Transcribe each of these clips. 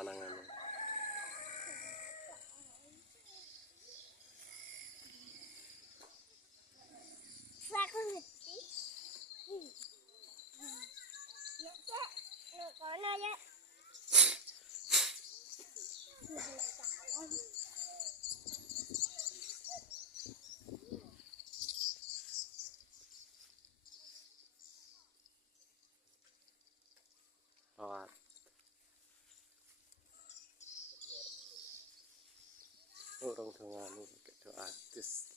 lanang ngono. Aku ngerti. Ya, Cek. Kono ya. Rawat. Urung dengan doa adus.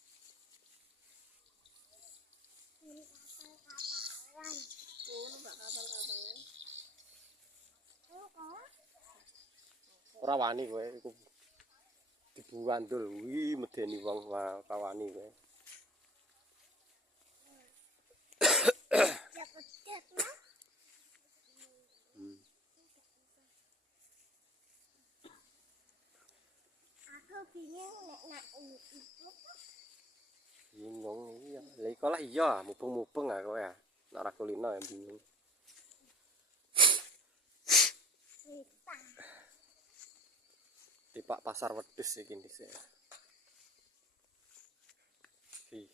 Ora wani kowe iku dibuandul wi medeni wong kawani kowe. Aku bingung nek ibu. Bingung iya. Lah iku lah iya, mubeng-mubeng ah kowe ya. Nek ora kulino ya bingung. Di Pak Pasar Wedhus iki dhisik. Ih.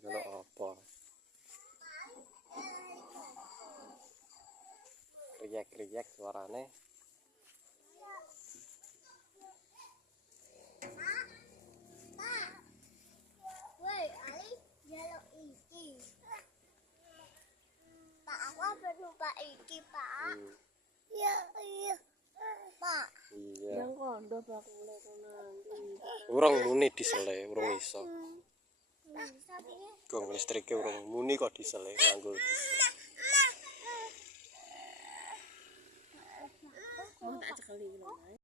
Kalau apa? Riyak-riyak suarane. Woi, Ali jaluk iki. Pak, aku numpak iki, Pak. Iya, iya. Pak. Iya. Yang kondo bakule nanti. Urung muni disele, urung iso. Sapinya. Gong listrike urung muni kok disele nganggo diesel. Mau tak cekeli.